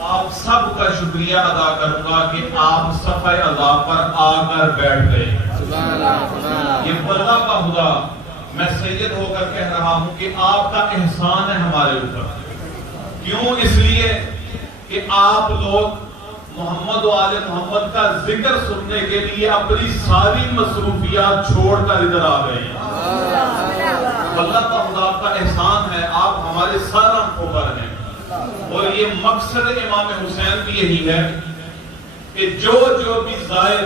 آپ سب کا شکریہ ادا کروں گا کہ آپ صفحہ اعلیٰ پر آ کر بیٹھ گئے. یہ اللہ کا خدا میں سید ہو کر کہہ رہا ہوں کہ آپ کا احسان ہے ہمارے اوپر. کیوں؟ اس لیے کہ آپ لوگ محمد و آل محمد کا ذکر سننے کے لیے اپنی ساری مصروفیات چھوڑ کر ادھر آ گئے ہیں. اللہ کا خدا کا احسان ہے، آپ ہمارے سر آنکھوں پر ہیں. اور یہ مقصد امام حسین بھی یہی ہے کہ جو بھی زائر،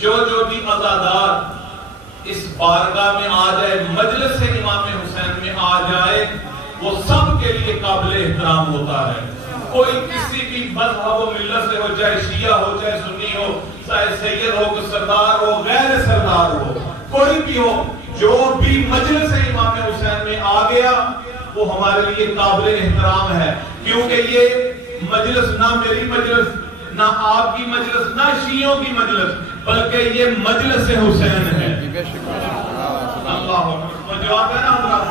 جو بھی عزادار اس بارگاہ میں آ جائے، مجلس امام حسین میں آ جائے، وہ سب کے لیے قابل احترام ہوتا ہے. کوئی کسی بھی مذہب و ملت سے ہو، چاہے شیعہ ہو، چاہے سنی ہو، چاہے سید ہو، سردار ہو، غیر سردار ہو، کوئی بھی ہو، جو بھی مجلس امام حسین میں آ گیا وہ ہمارے لیے قابل احترام ہے. کیونکہ یہ مجلس نہ میری مجلس، نہ آپ کی مجلس، نہ شیعوں کی مجلس، بلکہ یہ مجلس حسین ہے. اللہ اکبر. جواب ہے نا حضرات؟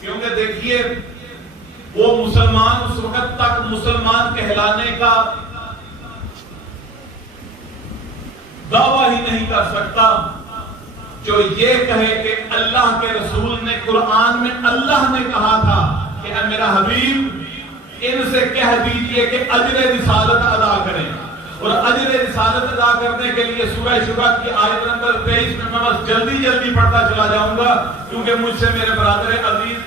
کیونکہ دیکھیے وہ مسلمان اس وقت تک مسلمان کہلانے کا دعویٰ ہی نہیں کر سکتا جو یہ کہے کہ اللہ کے رسول نے قرآن میں اللہ نے کہا تھا کہ اے میرا حبیب ان سے کہہ دیجئے کہ اجر رسالت ادا کریں. اور اجر رسالت ادا کرنے کے لیے سورہ شورى کی آیت نمبر 23 میں بس جلدی پڑھتا چلا جاؤں گا کیونکہ مجھ سے میرے برادر عزیز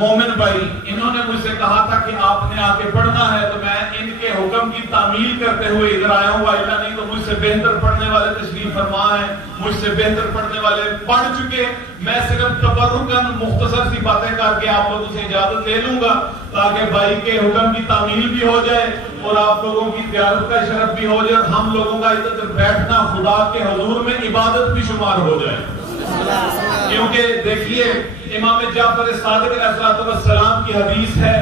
مومن بھائی انہوں نے مجھ سے کہا تھا کہ آپ نے آ کے پڑھنا ہے، تو میں ان کے حکم کی تعمیل کرتے ہوئے ادھر آیا ہوں. اللہ نہیں تو مجھ سے بہتر پڑھنے والے تشریف فرما ہیں، مجھ سے بہتر پڑھنے والے پڑھ چکے. میں صرف تبرکاً مختصر سی باتیں کر کے آپ لوگوں سے اجازت لے لوں گا تاکہ بھائی کے حکم کی تعمیل بھی ہو جائے اور آپ لوگوں کی زیارت کا شرف بھی ہو جائے اور ہم لوگوں کا ادھر بیٹھنا خدا کے حضور میں عبادت بھی شمار ہو جائے. کیونکہ دیکھیے امام جعفر صادق علیہ السلام کی حدیث ہے،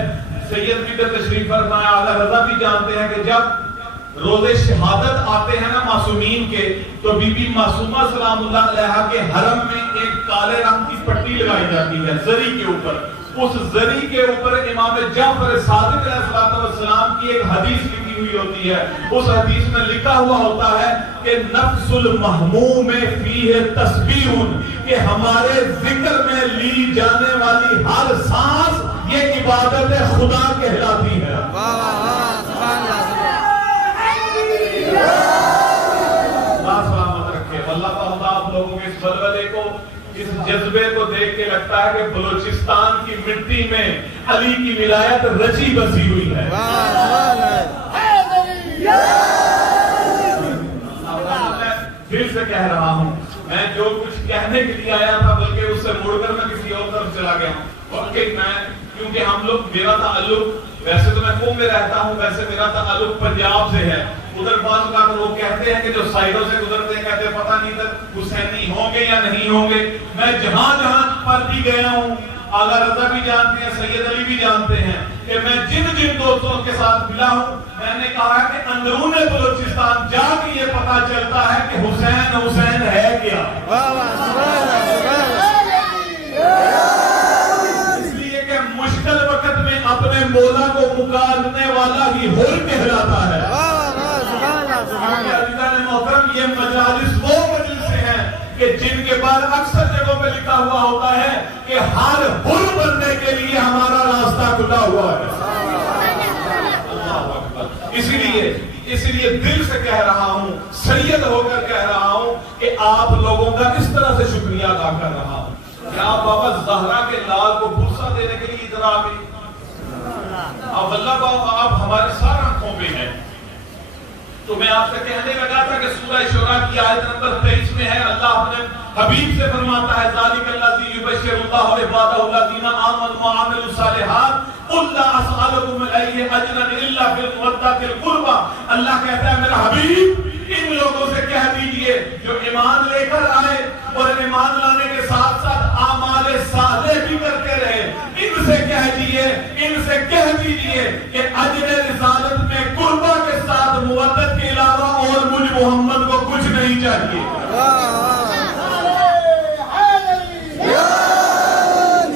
سید بھی تشریف فرمایا، اعلیٰ رضا بھی جانتے ہیں کہ جب روز شہادت آتے ہیں نا معصومین کے، تو بی بی معصومہ سلام اللہ علیہا کے حرم میں ایک کالے رنگ کی پٹی لگائی جاتی ہے زری کے اوپر. اس زری کے اوپر امام جعفر صادق علیہ السلام کی ایک حدیث لکھی ہوئی ہوتی ہے. اس حدیث میں لکھا ہوا ہوتا ہے کہ نفس المحموم فیہ تسبیح، کہ ہمارے ذکر میں لی جانے والی ہر سانس یہ عبادت خدا کہلاتی ہے. اللہ سلامت رکھے. اللہ تعالیٰ آپ لوگوں کے اس بلبلے کو، اس جذبے کو دیکھ کے لگتا ہے کہ بلوچستان کی مٹی میں علی کی ولایت رچی بسی ہوئی ہے. پھر سے کہہ رہا ہوں، میں جو کچھ کہنے کے لیے آیا تھا بلکہ اس سے مڑ کر میں کسی اور طرف چلا گیا ہوں. اور کیونکہ ہم لوگ، میرا تعلق ویسے تو میں قوم میں رہتا ہوں، ویسے میرا تعلق پنجاب سے ہے. ادھر بعض اوقات لوگ کہتے ہیں کہ جو سائڈوں سے گزرتے ہیں کہتے ہیں پتہ نہیں تک حسینی ہوں گے یا نہیں ہوں گے. میں جہاں پر بھی گیا ہوں، اعلیٰ رضا بھی جانتے ہیں، سید علی بھی جانتے ہیں کہ میں جن دوستوں کے ساتھ ملا ہوں، میں نے کہا کہ اندرون بلوچستان جا کے یہ پتہ چلتا ہے کہ حسین ہے کیا. اس لیے کہ مشکل وقت میں اپنے مولا کو پکارنے والا ہی حر کہلاتا ہے. محترم یہ مجالس وہ مجلس ہیں کہ جن کے بعد اکثر جگہوں پہ لکھا ہوا ہوتا ہے کہ ہر حر بننے کے لیے ہمارا راستہ کھلا ہوا ہے. اس لیے دل سے کہہ رہا ہوں، سید ہو کر کہہ رہا ہوں کہ آپ لوگوں کا اس طرح سے شکریہ ادا کر رہا ہوں کہ آپ بابا زہرا کے لال کو بھرسا دینے کے لیے ادھر آ گئے. اب اللہ بابا آپ ہمارے سارے آنکھوں میں ہیں. تو میں آپ سے کہنے لگا تھا کہ سورہ شورى کی آیت نمبر 23 میں ہے، اللہ اپنے حبیب سے فرماتا ہے ذالک الذی یبشر اللہ عبادہ الذین آمنوا وعملوا الصالحات قل لا اسألکم علیہ اجرا الا فی المودۃ القربى. اللہ کہتا ہے میرا حبیب ان لوگوں سے کہہ دیجئے جو ایمان لے کر آئے اور ایمان لانے کے ساتھ ساتھ اعمال صالح بھی کرتے رہے، ان سے کہہ دیجئے کہ اجر رسالت میں قربہ کے ساتھ مودت کے علاوہ اور مجھ محمد کو کچھ نہیں چاہیے.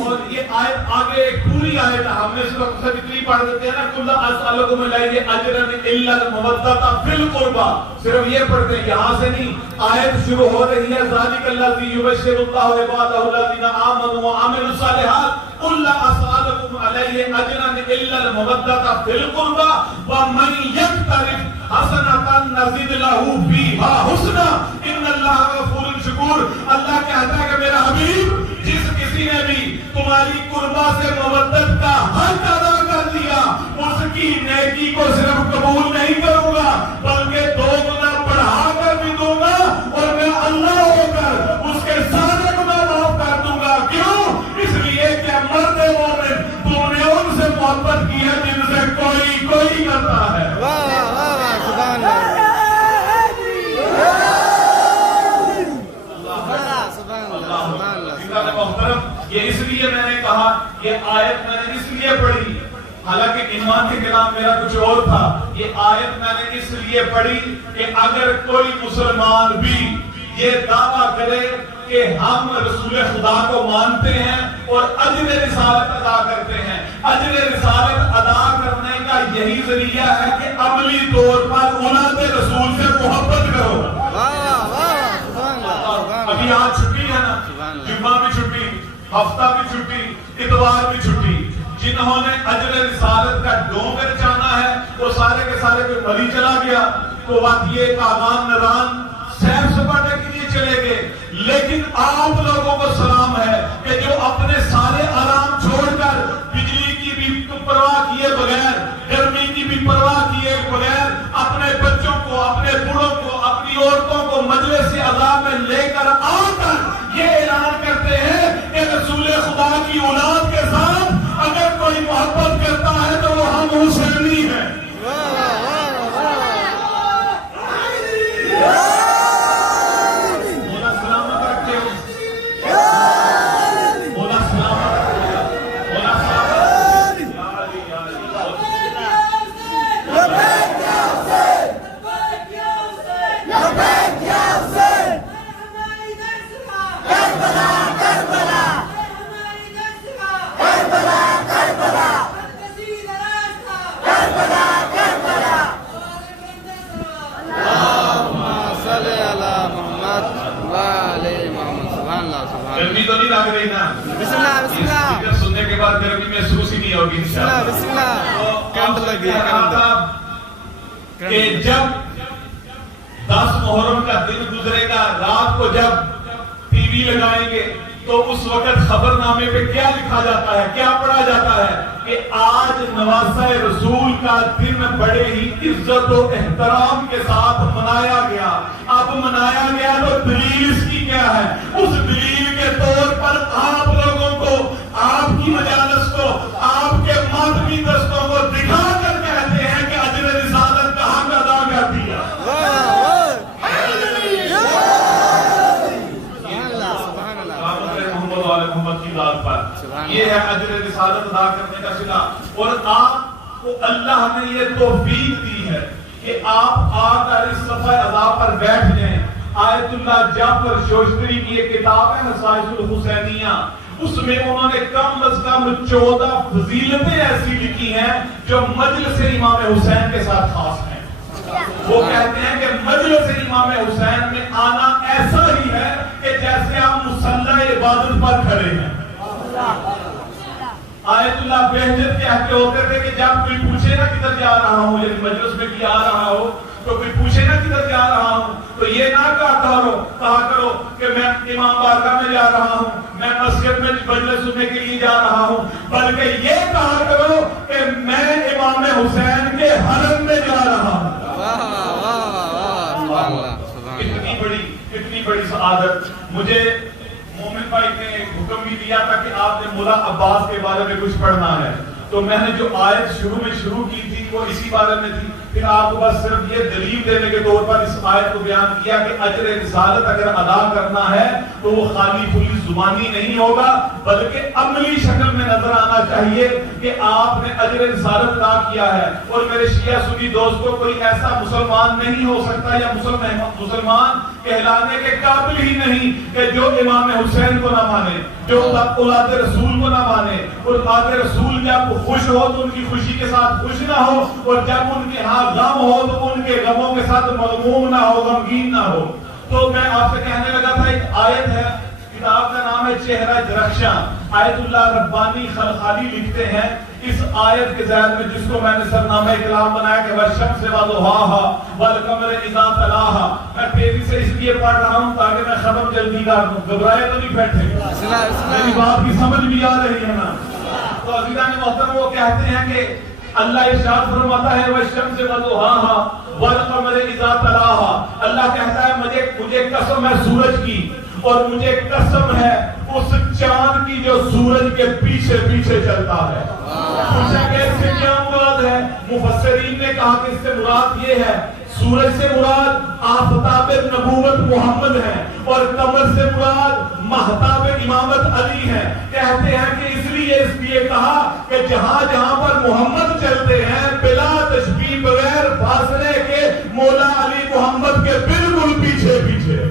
اور یہ آیت آگے ایک پوری آیت ہم نے صرف اتنی پڑھ دیتے ہیں نا قل لا اسألکم علیہ اجرا الا المودۃ فی القربى، صرف یہ پڑھتے ہیں، یہاں سے نہیں۔ آیت شروع ہو رہی ہے ذالک الذی یبشر اللہ عبادہ الذین آمنوا وعملوا الصالحات قل لا اسألکم علیہ اجرا الا المودۃ فی القربى ومن یقترف حسنۃ نزد له فیہا حسنا ان اللہ غفور شکور۔ اللہ کہتا ہے کہ میرا حبیب جس کسی نے بھی تمہاری قربا سے مودت کا حق ادا کر دیا اس کی نیکی کو صرف قبول نہیں کروں گا بلکہ دو گنا بڑھا کر بھی دوں گا، اور میں اللہ ہو کر اس کے سارے گناہ معاف کر دوں گا۔ کیوں؟ اس لیے کہ مرد مومن تم نے ان سے محبت کی ہے جن سے کوئی کرتا ہے۔ سبحان اللہ۔ محترم، یہ اس لیے میں نے کہا، یہ آیت میں نے اس لیے پڑھی، حالانکہ عنوان کے کلام میرا کچھ اور تھا، یہ آیت میں نے اس لیے پڑھی کہ اگر کوئی مسلمان بھی یہ دعویٰ کرے کہ ہم رسول خدا کو مانتے ہیں اور اجر رسالت ادا کرتے ہیں، اجر رسالت ادا کرنے کا یہی ذریعہ ہے کہ عملی طور پر اولاد رسول سے محبت کرو۔ ابھی آج چھٹی ہے نا، جمعہ بھی چھٹی، ہفتہ بھی چھٹی، اتوار بھی چھٹی، جنہوں نے اجر رسالت کا ڈونگر جانا ہے وہ سارے کے سارے کوئی مری چلا گیا، تو بات یہ کاغان نران سیر سپاٹے کے لیے چلے گئے۔ لیکن آپ لوگوں کو سلام ہے کہ جو اپنے سارے آرام چھوڑ کر بجلی کی بھی پرواہ کیے بغیر، گرمی کی بھی پرواہ کیے بغیر اپنے بچوں کو، اپنے بوڑھوں کو، اپنی عورتوں کو مجلس عزا میں لے کر آ کر یہ اعلان کرتے ہیں کہ رسول خدا کی اولاد کے ساتھ اگر کوئی محبت کرتا ہے تو وہ ہم حسینی ہیں۔ گرمی تو نہیں لگ رہی نا؟ بسم اللہ بسم اللہ سننے کے بعد گرمی محسوس ہی نہیں ہوگی انشاءاللہ۔ بسم اللہ کرنٹ لگی کہ جب 10 محرم کا دن گزرے گا، رات کو جب ٹی وی لگائیں گے تو اس وقت خبر نامے پہ کیا لکھا جاتا ہے، کیا پڑھا جاتا ہے کہ آج نواسہ رسول کا دن بڑے ہی عزت و احترام کے ساتھ منایا گیا۔ اب منایا گیا تو دلیل اس کی کیا ہے؟ اس دلیل کے طور پر آپ لوگوں کو، آپ کی مجالس کو، آپ کے ماتمی دستوں کو دکھا کر کہتے ہیں کہ اجر رسالت کا حق ادا کر دیا۔ محمد کی ذات پر یہ ہے اجر رسالت ادا کرنے کا صلہ۔ اور آپ کو اللہ نے یہ توفیق دی ہے کہ آپ آ کر اس صفحہ اعضاء پر بیٹھ جائیں۔ آیت اللہ جعفر شوشتری کی ایک کتاب ہے خصائص الحسینیہ، اس میں انہوں نے کم از کم 14 فضیلتیں ایسی لکھی ہیں جو مجلس امام حسین کے ساتھ خاص ہیں۔ وہ کہتے ہیں کہ مجلس امام حسین میں آنا ایسا ہی ہے کہ جیسے آپ مصلی عبادت پر کھڑے ہیں۔ آیت اللہ بہجت کہتے ہوتے تھے کہ جب کوئی پوچھے نا کدھر جا رہا ہوں، یعنی مجلس میں کیا آ رہا ہو، تو کوئی پوچھے نا کدھر جا رہا ہوں تو یہ نہ کہا کرو کہ میں امام بارگاہ میں جا رہا ہوں، میں مسجد میں مجلس سننے کے لیے جا رہا ہوں، بلکہ یہ کہا کرو کہ میں امام حسین کے حرم میں جا رہا ہوں۔ کتنی بڑی سعادت۔ مجھے مومن بھائی نے حکم بھی دیا تھا کہ آپ نے مولا عباس کے بارے میں کچھ پڑھنا ہے، تو میں نے جو آیت شروع کی تھی وہ اسی بارے میں تھی۔ پھر آپ کو بس صرف یہ دلیل دینے کے طور پر اس آیت کو بیان کیا کہ اجر رسالت اگر ادا کرنا ہے تو وہ خالی کھلی زبانی نہیں ہوگا بلکہ عملی شکل میں نظر آنا چاہیے کہ آپ نے اجر رسالت ادا کیا ہے. اور میرے شیعہ سنی دوستوں کوئی ایسا مسلمان نہیں ہو سکتا یا مسلمان کہلانے کے قابل ہی نہیں کہ جو امام حسین کو نہ مانے, جو اولاد رسول کو نہ مانے. اور اولاد رسول جب خوش ہو تو ان کی خوشی کے ساتھ خوش نہ ہو, اور جب ان کے ہاں غم ہو تو ان کے غموں کے ساتھ مغموم نہ ہو, غمگین نہ ہو. تو میں آپ سے کہنے لگا تھا ایک آیت ہے, کتاب کا نام ہے چہرہ درخشاں. آیت اللہ ربانی خلخالی لکھتے ہیں اس آیت کے ذیل میں, جس کو میں نے سرنامہ کلام بنایا کہ والشمس وضحاها والقمر اذا تلاها. میں تیزی سے اس لیے پڑھ رہا ہوں تاکہ میں ختم جلدی کر دوں, گھبرائے تو نہیں بیٹھے, میری بات کی سمجھ بھی آ رہی ہے نا. تو عزیزان محترم وہ کہتے ہیں کہ اللہ ارشاد فرماتا ہے والشمس وضحاها والقمر اذا تلاها. اللہ کہتا ہے مجھے قسم ہے سورج کی, اور مجھے قسم ہے اس چاند کی جو سورج کے پیچھے پیچھے چلتا ہے. پوچھا کہ اس سے کیا مراد ہے؟ مفسرین نے کہا کہ اس سے مراد یہ ہے, سورج سے مراد آفتاب نبوت محمد ہے, اور قمر سے مراد مہتاب امامت علی ہے. کہتے ہیں کہ اس لیے کہا کہ جہاں جہاں پر محمد چلتے ہیں بلا تشبیہ بغیر فاصلے کے مولا علی محمد کے بالکل پیچھے پیچھے.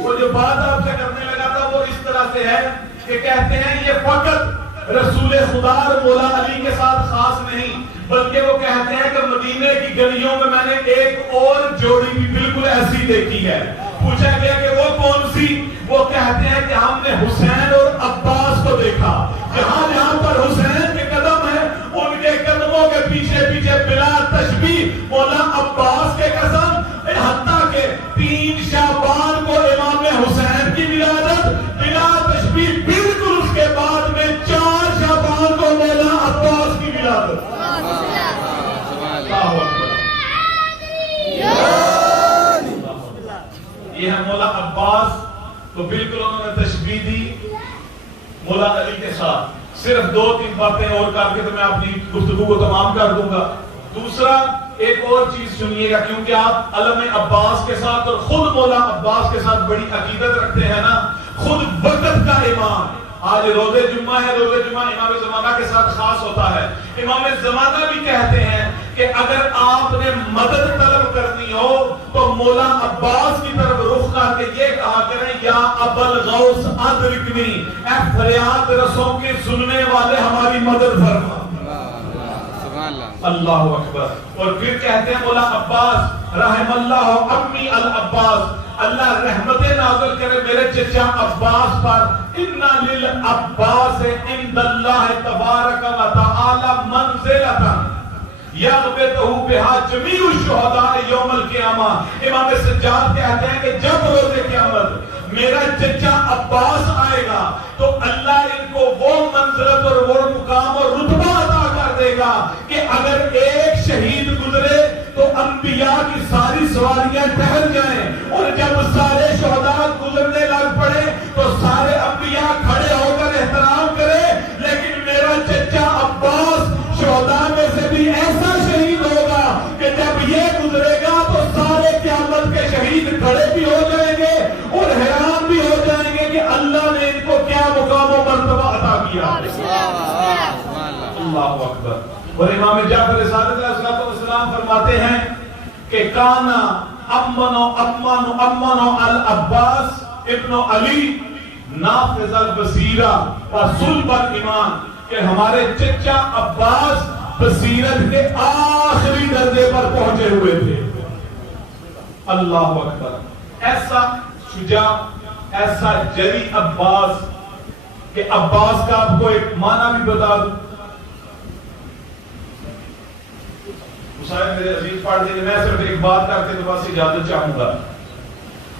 وہ جو بات آپ سے کرنے لگا تھا وہ اس طرح سے ہے کہ کہتے ہیں یہ فقط رسول خدا اور مولا علی کے ساتھ خاص نہیں, بلکہ وہ کہتے ہیں کہ مدینے کی گلیوں میں نے ایک اور جوڑی بھی بالکل ایسی دیکھی ہے. پوچھا گیا کہ وہ کون سی؟ وہ کہتے ہیں کہ ہم نے حسین اور عباس کو دیکھا. جہاں جہاں پر حسین کے قدم ہیں ان کے قدموں کے پیچھے پیچھے بلا تشبیہ مولا عباس کے قسم, حتیٰ کہ 3 شعبان کو امام حسین کی ولادت بلا تشبیہ بالکل اس کے بعد میں 4 شعبان کو مولا عباس کی ولادت. یہ ہے مولا عباس, تو بالکل انہوں نے تشبیہ دی مولا علی کے ساتھ. صرف 2-3 باتیں اور کر کے تو میں اپنی گفتگو کو تمام کر دوں گا. دوسرا ایک اور چیز سنیے گا, کیونکہ آپ علم عباس کے ساتھ اور خود مولا عباس کے ساتھ بڑی عقیدت رکھتے ہیں نا. خود وقت کا امام, آج روز جمعہ ہے, روز جمعہ امام زمانہ کے ساتھ خاص ہوتا ہے. امام زمانہ بھی کہتے ہیں کہ اگر آپ نے مدد طلب کرنی ہو تو مولا عباس کی طرف رخ کر کے یہ کہا کریں یا ابل غوث ادرکنی, اے فریاد رسوں کے سننے والے ہماری مدد فرما. اللہ اکبر. اور پھر کہتے ہیں مولا عباس رحم اللہ امی العباس, اللہ رحمت نازل کرے میرے چچا عباس پر. ان للعباس عند اللہ تبارک و تعالی منزلۃ یغبطہ بها جمیع الشہداء یوم القیامہ. امام سجاد کہتے ہیں کہ جب روز قیامت میرا چچا عباس آئے گا تو اللہ ان کو وہ منزلت اور وہ مقام اور رتبہ عطا کر دے گا کہ اگر ایک شہید گزرے تو انبیاء کی ساری سواریاں ٹھہر جائیں, اور جب سارے شہداء گزرنے لگ پڑے تو سارے انبیاء کھڑے ہو کر احترام کرے, لیکن میرا چچا عباس شہداء میں سے بھی ایسا شہید ہوگا کہ جب یہ گزرے گا تو سارے قیامت کے شہید کھڑے بھی ہو جائیں گے اور حیران بھی ہو جائیں گے کہ اللہ نے ان کو کیا مقام و مرتبہ عطا کیا. اللہ اکبر. اور امام جعفر صادق علیہ السلام فرماتے ہیں کہ کانا امن العباس ابن علی نافذ البصیرہ و صلب الایمان, کہ ہمارے چچا عباس بصیرت کے آخری درجے پر پہنچے ہوئے تھے. اللہ اکبر. ایسا شجاع, ایسا جری عباس کہ عباس کا آپ کو ایک معنی بھی بتا دوں. میرے عزیز پڑھ دیجئے, میں صرف ایک بات کر کے تو بس اجازت چاہوں گا.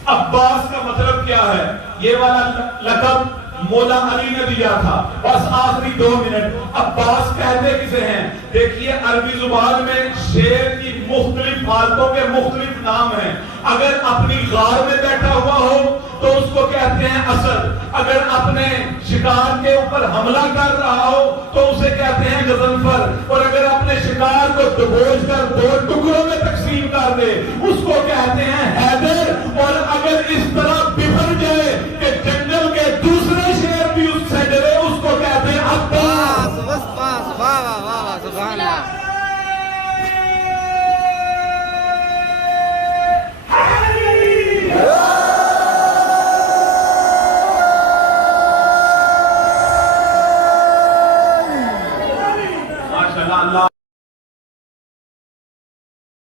عباس کا مطلب کیا ہے؟ یہ والا لقب مولا علی نے دیا تھا. بس آخری 2 منٹ, عباس کہتے کسے ہیں؟ دیکھیے عربی زبان میں شیر کی مختلف حالتوں کے مختلف نام ہیں. اگر اپنی غار میں بیٹھا ہوا ہو تو اس کو کہتے ہیں اسد. اگر اپنے شکار کے اوپر حملہ کر رہا ہو تو اسے کہتے ہیں غضنفر. اور اگر اپنے شکار کو دبوچ کر 2 ٹکڑوں میں تقسیم کر دے اس کو کہتے ہیں حیدر. اور اگر اس طرح بفر جائے کہ کے